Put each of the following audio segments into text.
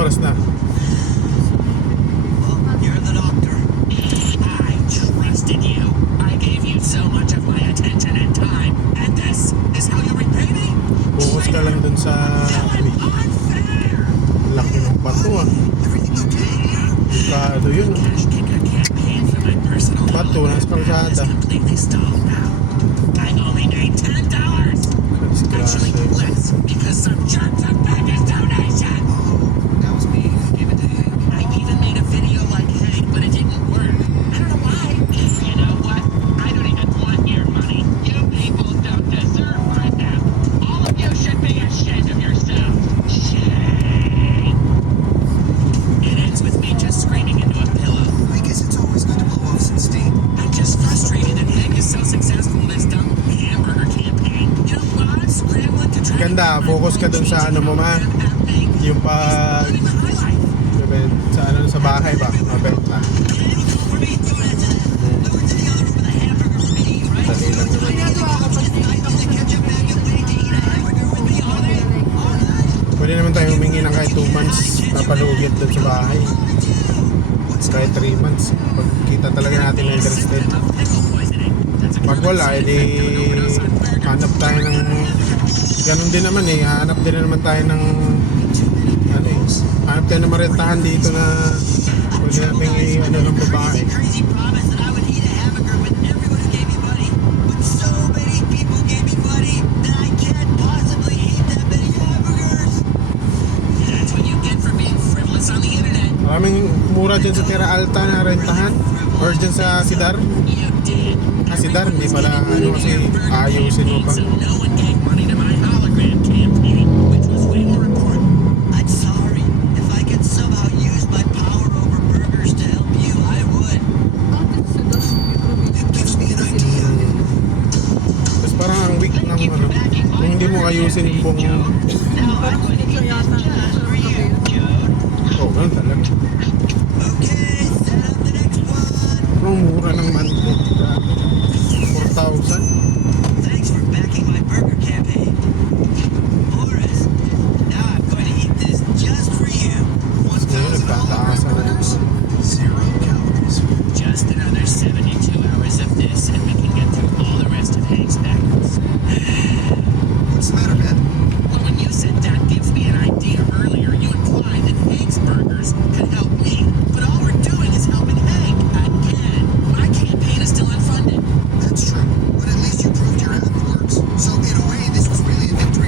oras na? You're the doctor. I trusted you. I gave you so much of my attention and time. And this is how you repay me? Focus ka lang dun sa Unfair. laki ng bato ah. Everything okay? Kado yun. Cash kicker campaign for my personal Bato, nasa kalsada. is completely stalled now. I only made $10. Actually less because some jerk took back his donation. That was me. Give it to Hank. I even made a video like Hank, but it didn't work. I don't know why. You know what? I don't even want your money. You people don't deserve my help. All of you should be ashamed of yourself. Shame. It ends with me just screaming into a pillow. I guess it's always good to blow off some steam. I'm just frustrated that Hank is so successful in his dumb hamburger campaign. You know, while I'm scrambling to try Ganda, focus ka dun sa ano mo ma. Yung pag sa ano sa bahay ba? Mabenta. Dali lang naman. Pwede naman tayo humingi ng kahit 2 months napalugit dun sa bahay. Kahit 3 months. Pag kita talaga natin na interested. Pag wala, edi hanap tayo ng ganun din naman eh. Hanap din naman tayo ng ano eh. Hanap tayo ng marentahan dito na pwede natin ano ng babae. crazy promise that I would eat a hamburger when everyone gave me money. But so many people gave me money that I can't possibly eat that many hamburgers. That's what you get for being frivolous on the internet. Maraming mura dyan sa Terra Alta na rentahan. Or dyan sa Sidar. You did. Sidar, hindi pala ano kasi ayusin mo pa. So no one gave money to my hologram campaign, which was way more important. I'm sorry. If I could somehow use my power over burgers to help you, I would. It gives me an idea. Tapos parang ang weak ng ano. Kung hindi mo ayusin yung buong... Now I'm going to eat this just for you, Jude. Oh, ganun talaga. Okay, set up the next one. Ang mura ng monthly. 4,000. Thanks for backing my burger campaign. Boris, now I'm going to eat this just for you. Ngayon, nagtataasan na yun. 0 calories. Just another 72 hours of this, and we can get through all the rest of Hank's backwards. What's the matter, Ben? Well, when you said that gives me an idea earlier, you implied that Hank's burgers could help me. But all we're doing is helping Hank again. My campaign is still unfunded. That's true. But at least you proved your ad works. So in a way, this was really a victory.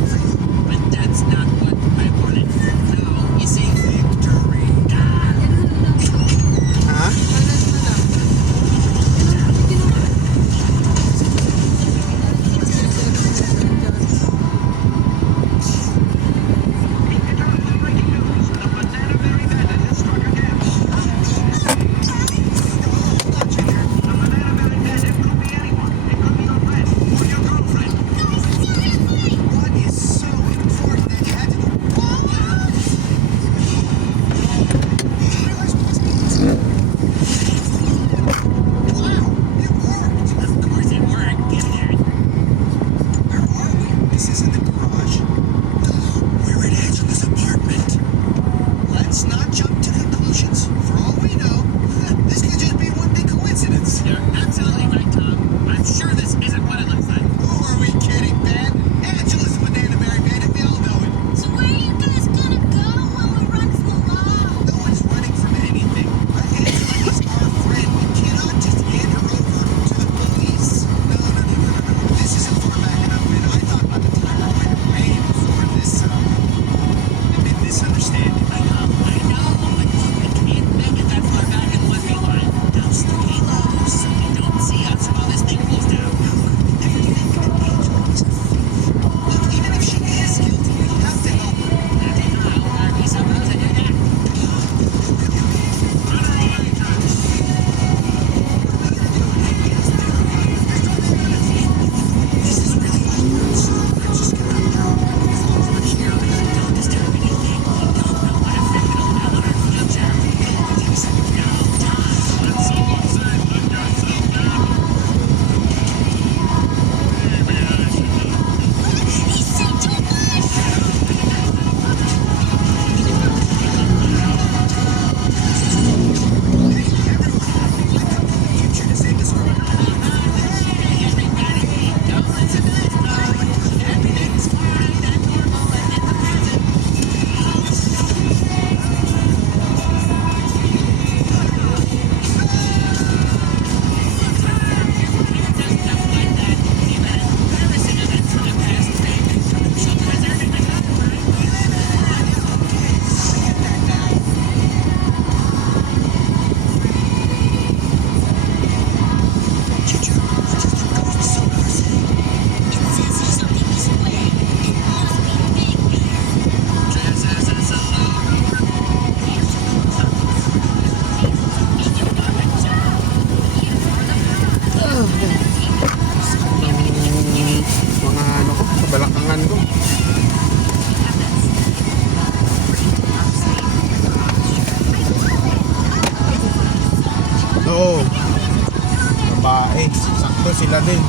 sila din.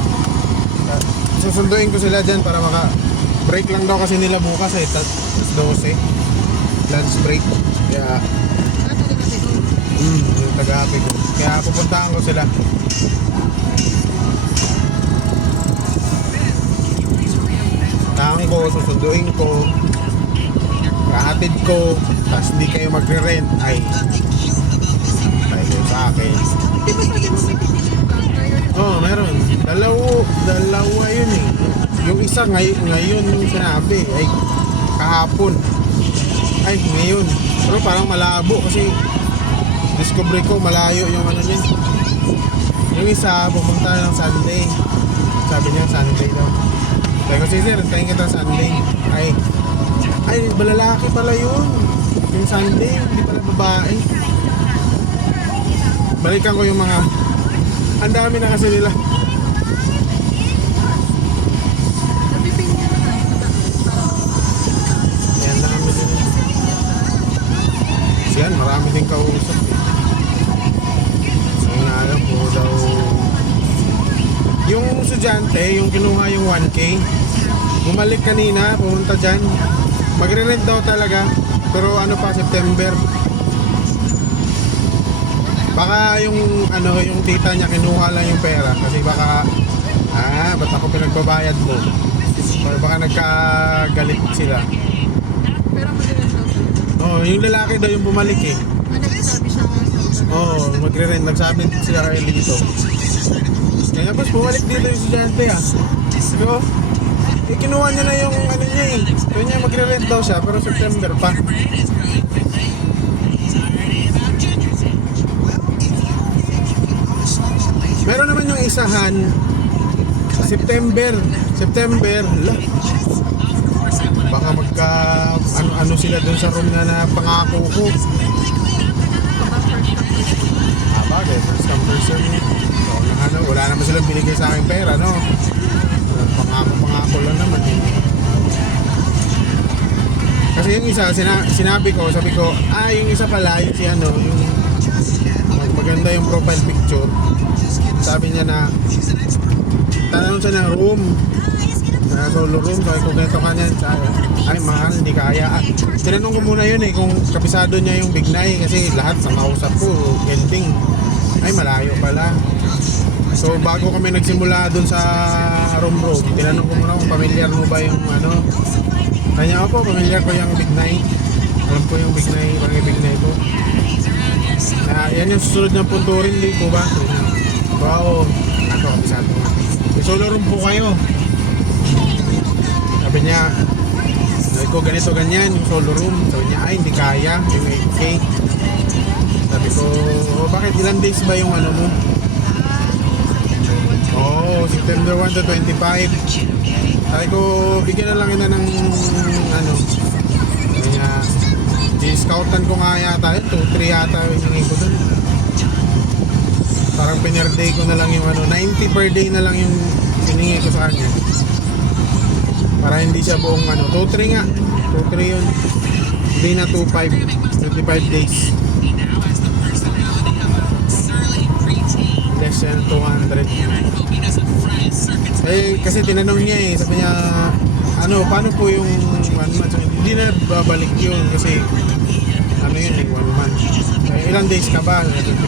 Susunduin ko sila dyan para break lang daw kasi nila bukas eh, tas 12 lunch break. Kaya yung taga-happy ko. Kaya pupuntahan ko sila. Tahan ko, susunduin ko, kahatid ko, tas hindi kayo magre-rent, ay kayo sa akin. Di ba sabi mo may tinitin ka? Oh, meron. Dalawa yun eh. Yung isa ngayon yung sinabi ay kahapon. Ay, ngayon. Pero parang malabo kasi discovery ko malayo yung ano niya. Yung isa pupunta ng Sunday. Sabi niya Sunday daw. Sabi ko, sir, tayo kita Sunday. Ay, balalaki pala yun. Yung Sunday, hindi pala babae. Balikan ko yung mga ang dami na kasi nila. Nabibing niya na lang sa Yan, dami din. Yan, marami din kausap. Ang alam po daw yung estudyante, yung kinuha yung 1K, bumalik kanina, pumunta dyan. Magre-rent daw talaga, pero ano pa, September. Baka yung yung tita niya kinuha lang yung pera kasi baka ba't ako pinagbabayad mo? Or baka nagkagalit sila. Pero magaling daw. Oh, yung lalaki daw yung bumalik eh. Nagsasabi siya nga sa Oh, magre-rent, nagsabi sila kayo dito. Kaya boss, bumalik dito yung estudyante ah. Sabi ko, kinuha niya na yung niya eh. Kaya niya magre-rent daw siya pero September pa. Meron naman yung isahan September, la. Baka magka ano sila dun sa room na pangako ko. Bagay, first come first serve. So, wala naman silang binigay sa akin pera, no? Pangako lang naman eh. Kasi yung isa, sinabi ko, sabi ko, yung isa pala, yung si yung maganda yung profile picture. Sabi niya na tanong siya ng room, na solo room. Sabi ko ganito kanya, ay mahal, hindi kaya. Tinanong ko muna yun eh kung kabisado niya yung Bignay kasi lahat sa kausap ko ending ay malayo pala. So bago kami nagsimula dun sa room, tinanong ko muna kung familiar mo ba yung kanya. Opo, familiar ko yung Bignay, alam ko yung Bignay, Bignay ko. Yan yung susunod ng punturin din po ba? Wow, ako kabisado nga. May solo room po kayo. Sabi niya, sabi ko ganito ganyan yung solo room. Sabi niya, ay hindi kaya yung 8K. Sabi ko, bakit ilang days ba yung mo? September 1 to 25. Sabi ko, bigyan na lang ina ng sabi niya, di-scoutan ko nga yata yun, 2-3 yata yung hingin ko dun. Parang pinirday ko na lang yung 90 per day na lang yung hiningi ko sa kanya. Para hindi siya buong 2-3 nga. 2-3 yun. Hindi na 2-5. 25 days. Less than 200. Kasi tinanong niya eh. Sabi niya, paano po yung 1 month? Hindi na babalik yun kasi yun eh, 1 month. Ilang days ka ba? 25.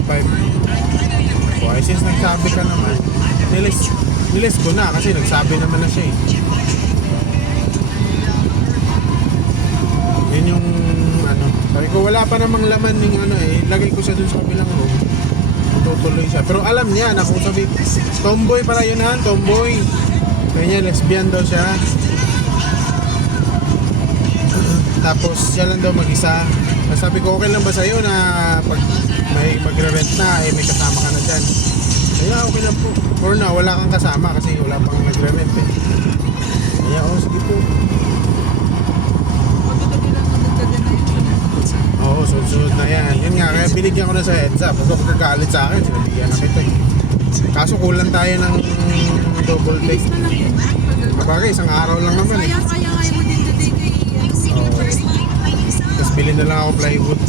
Ay, since nagsabi ka naman, nilis ko na kasi nagsabi naman na siya eh. Yun yung sabi ko wala pa namang laman yung lagay ko siya dun sa kabilang room. Tutuloy siya. Pero alam niya na kung sabi, tomboy pala yun tomboy. Kaya niya, lesbian daw siya. Tapos siya lang daw mag-isa. Sabi ko, okay lang ba sa'yo na pag may magre-rent na, may kasama ka na dyan? Kaya okay lang po. For now, wala kang kasama kasi wala pang nagre-rent eh. Kaya sige po. Magkagabi lang magkagabi na yun. Oo, sunod na yan. Yun nga, kaya binigyan ko na sa heads up. Huwag magkagalit sa akin, sinabihan na kita eh. Kaso kulang tayo ng double take. Kapagay, isang araw lang naman eh. Kaya mo din today kay Tapos bilhin na lang ako plywood.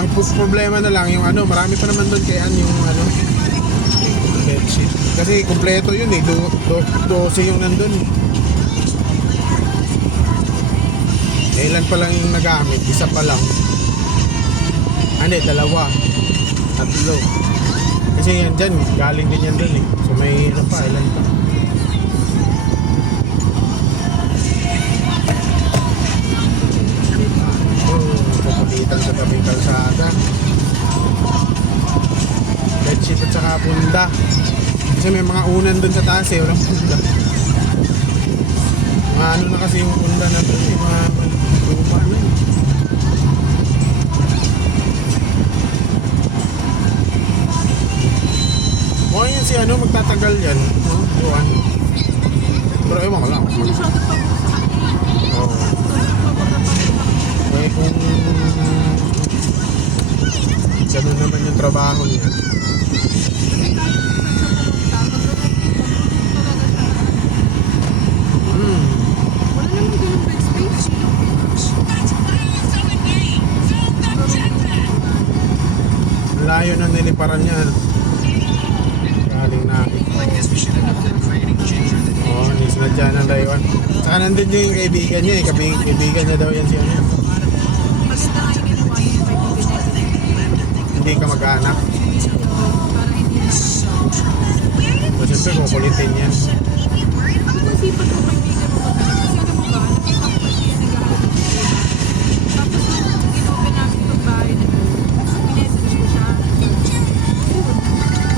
Ang problema na lang yung marami pa naman doon kay yung kay bedsheet. Kasi kumpleto yun eh. 12 yung nandun. Eh, ilan pa lang yung nagamit? Isa pa lang. Hindi, dalawa. Tatlo. Kasi yan dyan, galing din yan dun eh. So may ano pa, ilan pa. Pupulitan sa tabing kalsada. Bedsheet at saka punda. Kasi may mga unan dun sa taas eh, walang punda. Mga ano na kasi yung punda na dun eh, mga luma na eh. Mukhang yan si ano, magtatagal yan. No? Buwan. Pero ewan ko lang. Hindi siya nagpapagod sa kanya. Oo. Eh kung ganun naman yung trabaho niya. Hmm. Wala naman ganun bed space. Ang layo ng niliparan niya. Galing na. Oo, sinadya ng layuan. Saka nandun din yung kaibigan niya eh. Kaibigan niya daw yan si ano. Maganda nga yung ginawa niya yung kaibigan niya. Hindi ka mag-anak. Parang hindi na. So siyempre kukulitin niya. Ako kung sipat ko kaibigan mo maghanap. Kasi alam mo ba, nakita ko kasi yung naghahanap ng pera. Tapos nung in-open namin itong bahay na to, minessage ko siya.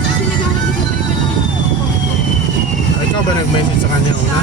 Kasi naghahanap siya sa iba na Ikaw ba nag-message sa kanya una?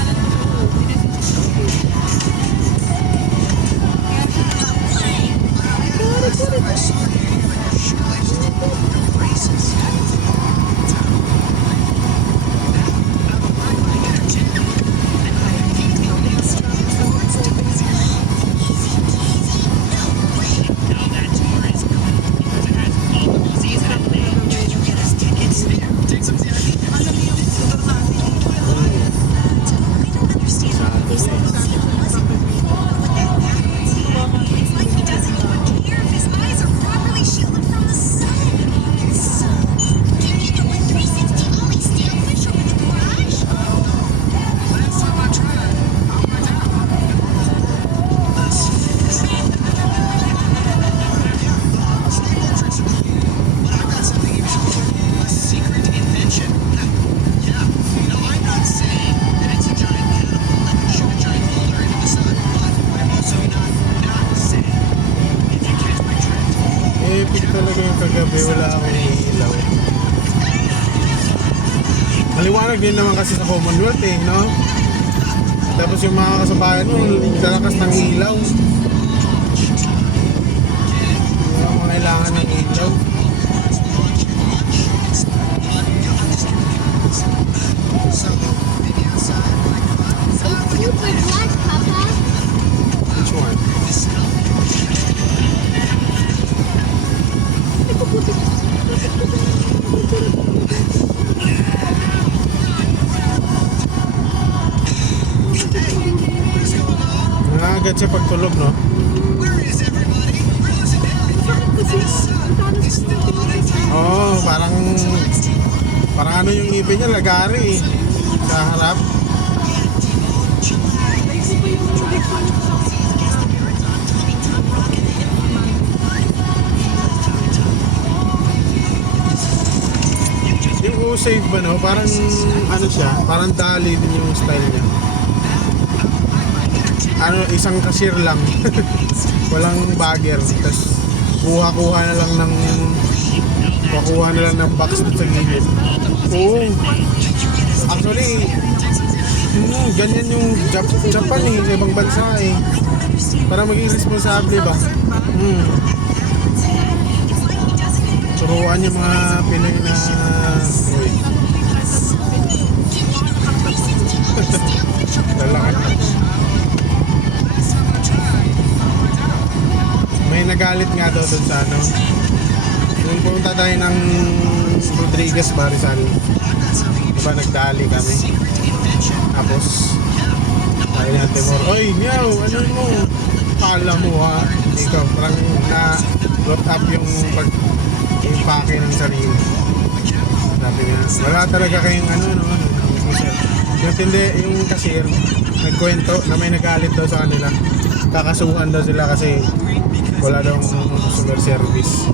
Epic talaga yung kagabi, wala akong ilaw. Maliwanag din naman kasi sa Commonwealth eh, no? Tapos yung mga kasabayan mo, lalakas ng ilaw. Wala mo kailangan ng ilaw. You play black, Papa? Which one? Nangagat siya pag tulog, no? Oo, parang ano yung ngipin niya, lagari eh. Sa harap. Yung U-Save ba, no? Parang ano siya, parang dali din yung style niya. Ano, isang cashier lang. Walang bagger. Tapos kuha na lang ng box dun sa gilid. Oo. Actually, ganyan yung Japan eh, sa ibang bansa eh. Para maging responsable ba? Turuan yung mga Pinoy na uy. Lalakan na. May nagalit nga daw dun sa ano. Nung pumunta tayo ng Rodriguez ba, Rizal. Diba nagdali kami. Tapos tayo ng Timor. Oy, nyaw, ano mo? Kala mo ha? Ikaw, parang na-load up yung pag-impake ng sarili. Sabi niya, wala talaga kayong ano, sir. Yung tindi, yung cashier, nagkwento na may nagalit daw sa kanila. Kakasuhan daw sila kasi wala daw customer service.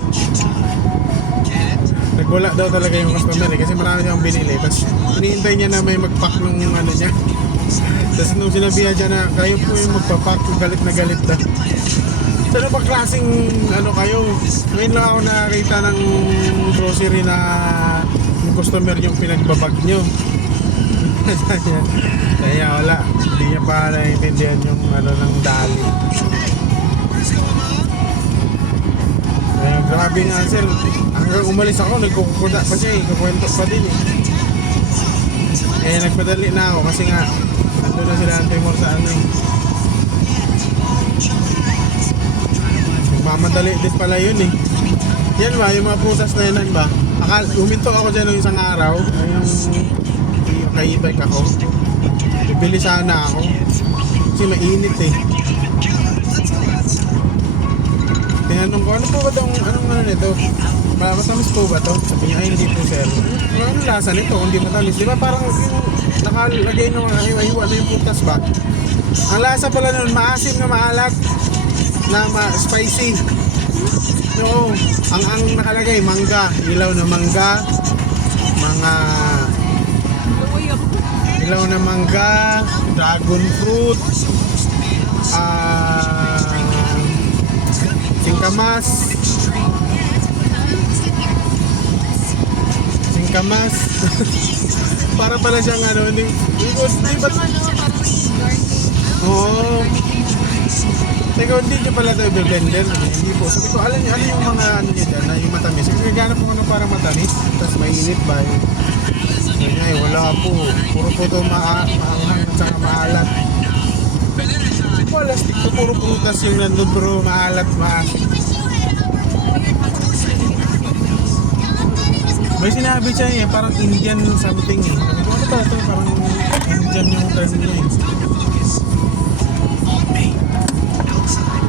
Nagwala daw talaga yung customer kasi marami siyang binili. Tapos hinihintay niya na may mag-pack nung ano niya. Tapos nung sinabihan niya na kayo po yung magpapack, galit na galit na. So ano ba klaseng ano kayo? Ngayon lang ako nakakita ng grocery na yung customer yung pinagbabag nyo. Kaya wala, hindi niya pa naiintindihan yung ano ng dali. Kaya grabe nga sir, hanggang umalis ako, nagkukuda pa siya eh, kukwento pa din eh. Nagpadali na ako kasi nga nandun na sila ang Timor sa ano eh. Mamadali din pala yun eh. Yan ba, yung mga putas na yan ba? Huminto ako dyan ng isang araw, yung kay-bike ako. Bibili sana ako kasi mainit eh. Tinanong ko, ano po ba itong, anong ano nito? Matamis po ba ito? Sabi niya, ay hindi po sir. Ano lasa nito kung hindi matamis? Di ba parang yung nakalagay ng hiwa-hiwa na yung putas ba? Ang lasa pala nun, maasim na maalat na spicy. Oo, ang nakalagay, mangga, ilaw na mangga, mga Uy, ako. ilaw na mangga, dragon fruit, singkamas, para pala siyang ano, di ba? Ano, parang garlic. Oo. Teka, hindi nyo pala ito i-blender. Hindi po. Sabi ko, alam niyo, ano yung mga ano niya dyan, na yung matamis. Kasi naghanap po ano para matamis, tapos mainit ba yun? Sabi niya, wala po. Puro po ito maanghang at saka maalat. Wala, stick to puro prutas yung nandun, pero maalat, maasim. May sinabi siya eh, parang Indian something eh. Sabi ko, ano ba ito? Parang Indian yung term niya eh.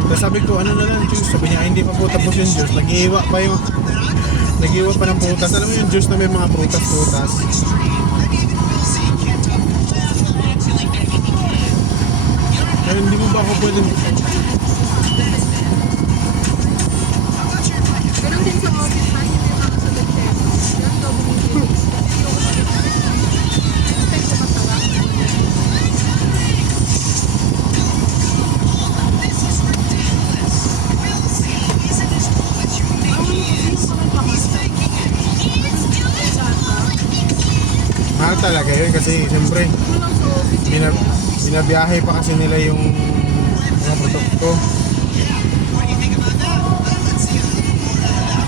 Tapos sabi ko, ano na lang juice? Sabi niya, hindi pa po tapos yung juice. Nag-iiwa pa ng prutas. Alam mo yung juice na may mga prutas-prutas. Kaya hindi mo ba ako pwede... Ganun din sa office, ha? Hindi yung mga sa Duterte. Yan daw bumibili. Expect ko masarap. Mahal talaga yun kasi siyempre Walang sa office. binabiyahe pa kasi nila yung mga produkto.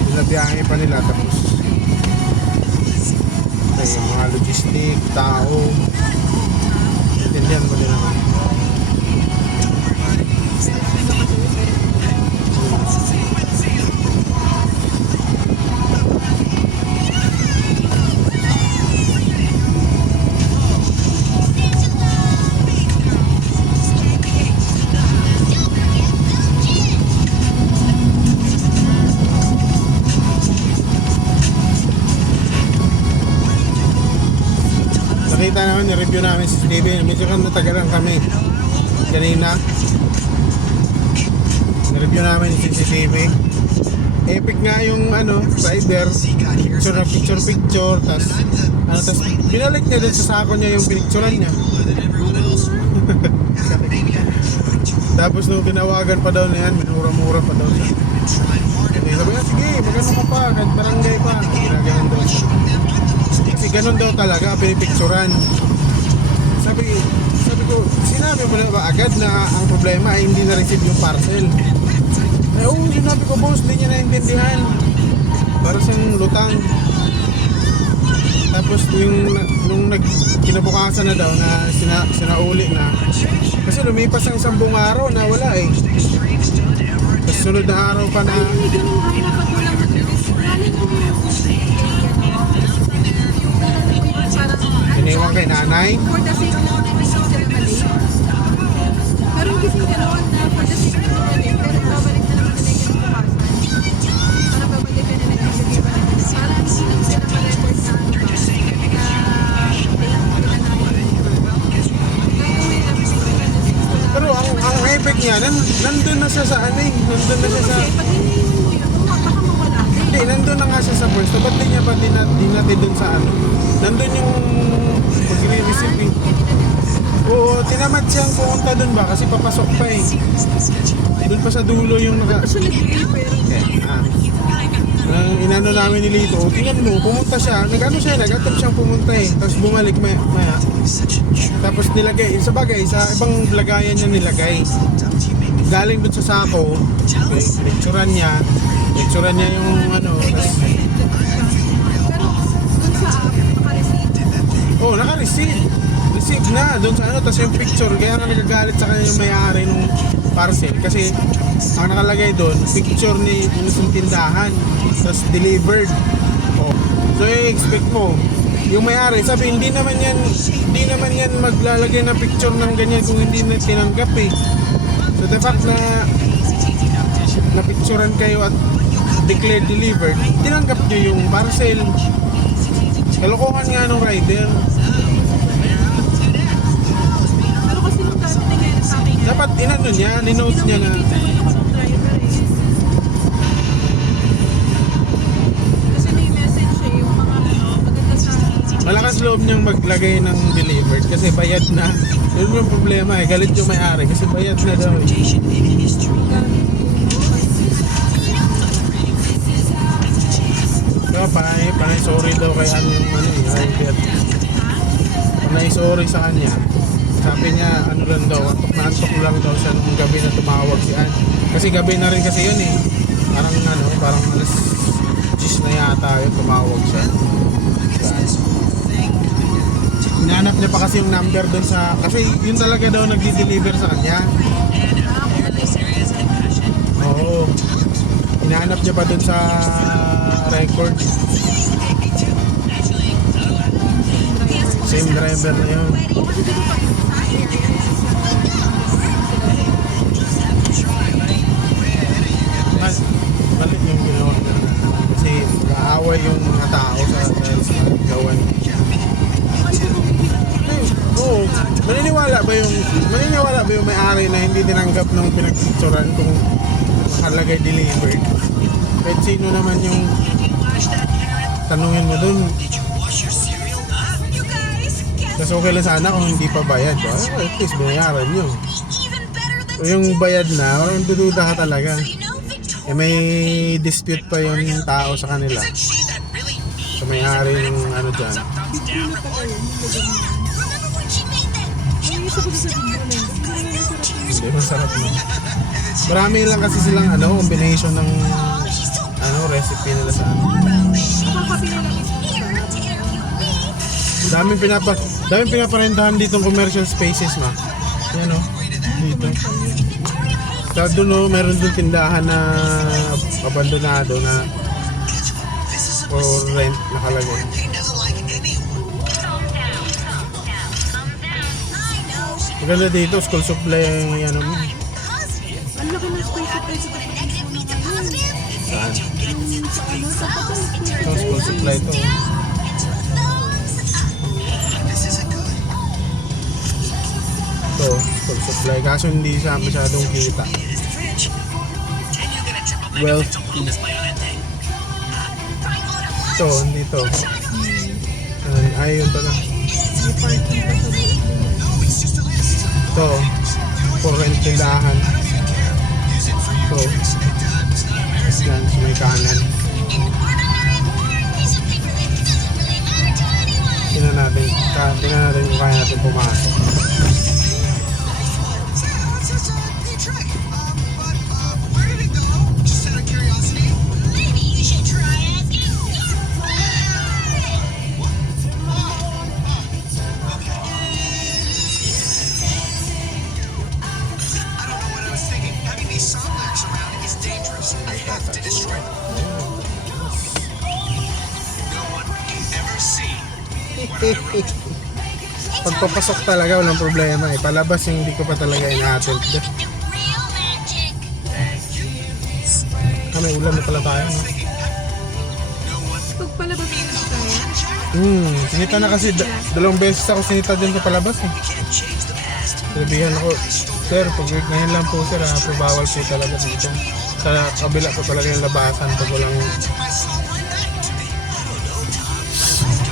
Binabiyahe pa nila tapos yung mga logistic, tao. Intindihan mo din naman. Nakita naman, ni-review namin si Stevie. Medyo natagalan kami kanina. Ni-review namin si CCTV. Epic nga yung ano, rider. Picture. Tas binalik niya din sa sako niya yung pinicturean niya. Tapos nung tinawagan pa daw niyan, minura-mura pa daw siya. Okay, sabi niya, sige, magano ka pa, kahit barangay pa. Ginaganon daw siya. Kasi ganun daw talaga, pinipicturan. Sabi ko, sinabi mo na ba agad na ang problema ay hindi na-receive yung parcel? Oo, sinabi ko, boss, hindi niya naintindihan. Para siyang lutang. Tapos nung kinabukasan na daw na sinauli na. Kasi lumipas ang isang buong araw na wala eh. Tapos sunod na araw pa na. May ganun ha, dapat walang mabilis. Galing mo Iniwan kay nanay. for the sake na may sila mali. Pero hindi kasi ganoon na for the sake na mali. Pero babalik na naman nila yung bukasan. Para babalik na nila yung ibig ba nila. Para hindi lang sila ma-record sa ano ba. niya, nandun na siya sa ano eh. Nandun na siya sa... Kasi pag iniiwan mo yun, baka mawala din. Hindi, nandun na nga siya sa first. Ba't di niya pa dinati dun sa ano? Nandun yung magre-receive eh. Oo, tinamad siyang pumunta dun ba? Kasi papasok pa eh. Dun pa sa dulo yung naka... Kasi nag-deliver. Inano namin ni Lito, tingnan mo, pumunta siya, nag-attempt siyang pumunta eh, tapos bumalik maya. Tapos nilagay, sa bagay, sa ibang lagayan niya nilagay. Galing dun sa sako, okay, lecturean niya yung ano, tapos, Pero dun sa app, naka-receive. oh, naka-receive. Receive na, dun sa ano, tapos yung picture, kaya nga nagagalit sa kanya yung may-ari nung parcel. Kasi, ang nakalagay dun, picture ni yung tindahan, tapos delivered. Oh. So, expect mo, yung may-ari, sabi, hindi naman yan maglalagay ng picture ng ganyan kung hindi na tinanggap eh. So, the fact na picturean kayo at declared delivered, tinanggap nyo yung parcel. Kalokohan nga nung rider. Pero kasi nung dati nangyari sa akin, Dapat inano niya, ninote niya na Pinamimigay ko ng driver eh. Kasi may message eh, yung mga maganda sa... malakas loob niyang maglagay ng delivered kasi bayad na. Yun yung problema eh, galit yung may-ari kasi bayad na daw eh. Kaya panay sorry daw kay ano yung ano eh, rider. Panay sorry sa kanya. Sabi niya ano lang daw, antok lang daw siya nung gabi na tumawag si Ann. Kasi gabi na rin kasi yun eh. Parang alas 10 na yata yun, tumawag siya. Hinanap niya pa kasi yung number dun sa... Kasi yun talaga daw nagdi-deliver sa kanya. Oo. Hinanap niya pa dun sa record. Same driver na yun. Balik yung ginawa-order na. Kasi kaaway yung mga tao sa gawan. Oo. Maniniwala ba yung may-ari na hindi tinanggap ng pinagpicturan kung nakalagay delivered? Kahit sino naman yung tanungin mo dun. Kasi okay lang sana kung hindi pa bayad. At least bayaran nyo. O yung bayad na, parang dududa ka talaga. Eh may dispute pa yung tao sa kanila. So may-ari ng ano dyan. Hindi, masarap na. Marami lang kasi silang ano, combination ng ano, recipe nila sa ano. Daming pinaparentahan dito ng commercial spaces ma. Yan o, dito. Sa doon o, meron doon tindahan na abandonado na for rent nakalagay. Maganda dito, school supply yung ano mo. Ang laki ng space sa place sa Saan? sa patay. Ito, school supply to. Ito, school supply. Kaso hindi siya masyadong kita. Well, ito, hindi to. Ay, yun to na. May parking pa sa Ito, for rent tindahan. Ito. Yan, sa may kanan. Tingnan natin kung kaya natin pumasok. Pagpapasok talaga walang problema eh. Palabas yung hindi ko pa talaga in-attempt. May ulam na pala tayo, no? pagpalabas mo tayo. Sinita na kasi dalawang beses ako sinita din sa palabas eh. Sabihan ako, sir, pag ngayon lang po sir, bawal po talaga dito. Sa kabila po talaga yung labasan pag walang...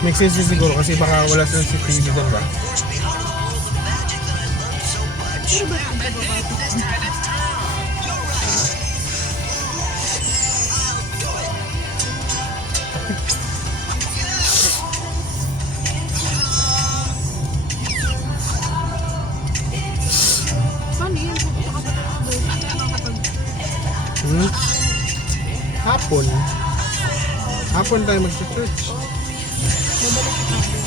Make sense siguro kasi baka wala sa CCTV doon ba? Pero ba ang pagbabato? Paano yan? Pupunta ka pa tayo sa doon. Ano yung makapag-church? Hapon. Hapon tayo mag-church. Babalik ka tayo.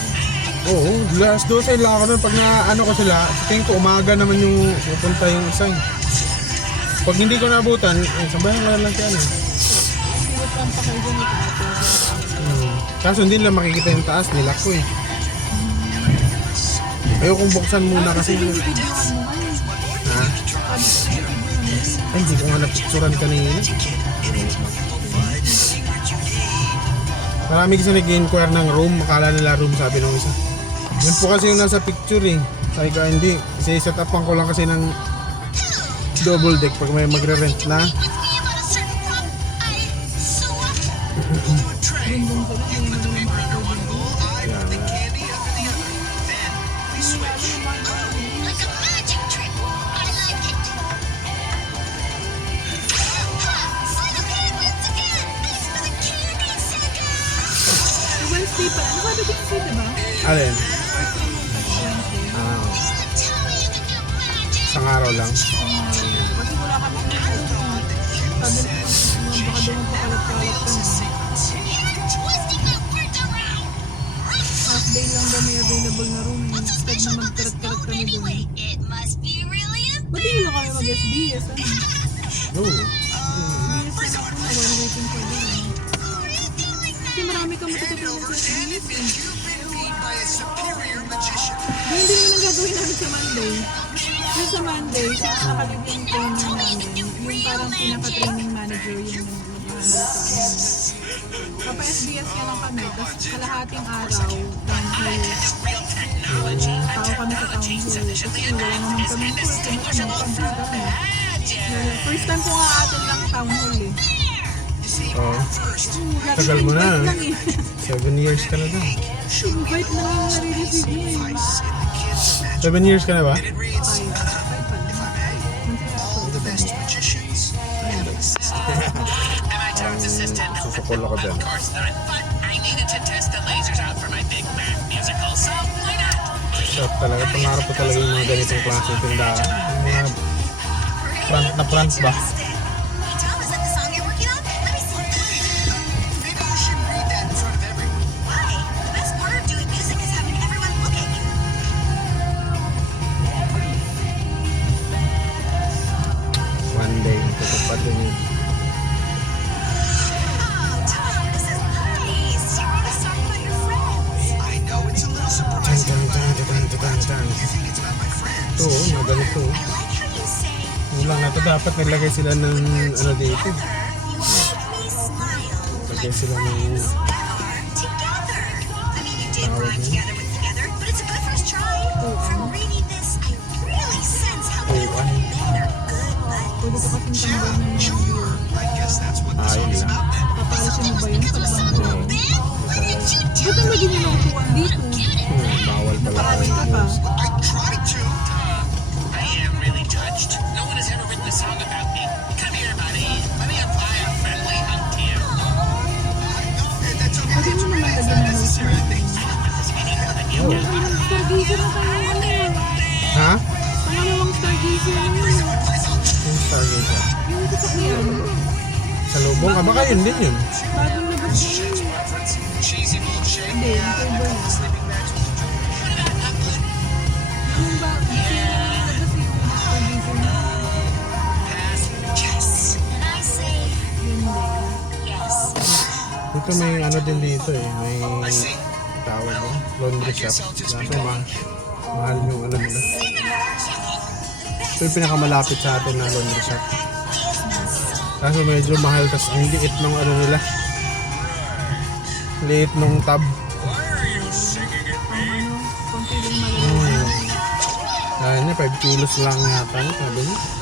Oo, last 12 lang ako nun. Pag na-ano ko sila, tingin ko umaga naman yung pupunta yung isa. Pag hindi ko naabutan, sabayan ko na lang siya. Siwat lang pa kayo dyan ito. Kaso hindi lang makikita yung taas, nila ko eh. Ayokong buksan muna kasi. Binibidyohan mo nga eh. Ha? Sabi ko binibidyohan mo eh. Ay, hindi ko nga napicturan kanina. Marami kasi nag-inquire ng room, makala nila room sabi ng isa. Yun po kasi yung nasa picture eh. Sabi ko hindi, set upan ko lang kasi ng double deck pag may magre-rent na. Bumbong ko lang. Hindi mo naman makakawin ko. Yan. Like a magic trick. I like it. For the penguins again. Thanks for the candy, Santa. Wednesday pa. Ano sabi ko kasi diba? Alin? Wednesday. Ah, Tell me you can do magic. isang araw lang. Kasi wala kami sabi na baka doon magpakalat-kalat ka na. Twisting my words around. Half day lang daw may available na room eh. Instead na magkarat-karat kami doon. Anyway, it must be really Ba't hindi lang kami mag-SBS? Ano? No. SBS na ako na while waiting for them. Kasi marami kang matututunan sa SBS eh. Hindi mo nang gagawin namin sa Monday. Yung sa Monday, since nakalib yung trainer namin, yung parang pinaka-training manager yung nag-handle sa amin. Kapa-SBS ka lang kami, tapos kalahating araw, down tao kami sa town hall. Kasi wala naman kami course, kaya mag-computer kami. First time ko nga atin lang town hall eh. Oh, Lagi tagal mo na. invite lang eh. 7 years ka na daw. Invite na lang yung nare-receive mo eh. 7 years ka na ba? 5 pa lang. MI assistant. Susukol ako dyan. Of course not, but I needed to test the lasers out for my big band musical, so why not? Shop talaga. Pangarap ko talaga yung mga ganitong klase tindahan. Yung mga front na front ba? Hey, Tom, is that the song you're working on? Let me see. Maybe you should read that in front of everyone. Why? The best part of doing music is having everyone look at you. One day, tutupad din yun. Oh, Tom, this is nice. You wrote a song about your friends. I know it's a little Tan, surprising. tan, tan, tan, tan, tan. You think it's about my friends? Ito, mga ganito. I like how you say, Yung lang nato dapat nilagay sila ng ano dito. you make me smile. Lagay sila ng Together. I mean, you did rhyme together with together, but it's a good first try. From reading this, I really sense how you and Ben are good buds. Pwede ka kasing tambay ng mga beer. I guess that's what the ayun song is lang. about then. Papalisin mo ba yun? Pagbangko. Oo. Ba't ang lagi niyo naupuan dito? Bawal pala Naparami ka kayo. pa. I tried to. I am really touched. No one has ever written a song about me. Come here, buddy. Let me apply a friendly hug to you. That's okay. Pwede mo naman lagyan ng notes mo. Oh. Ang stargazer na tayo ano. Ha? Pangalawang stargazer na yun. Yung Stargazer. Yung sasakyan. Sa lubong ka, baka yun din yun. Bagong labas na yun. Cheesy bullshit. Hindi, yung turbo yun. Yung ba, labas yung stargazer na. Yes. And I say, Yun din. yes. Dito may ano din dito eh. May tawag mo. Laundry shop. Kaso mahal yung ano nila. Ito yung pinakamalapit sa atin na laundry shop. Kaso medyo mahal. Tas ang liit ng ano nila. Liit nung tab. Ang ano, konti lang malalaman. Kaya niya, 5 kilos lang yata yun, sabi niya.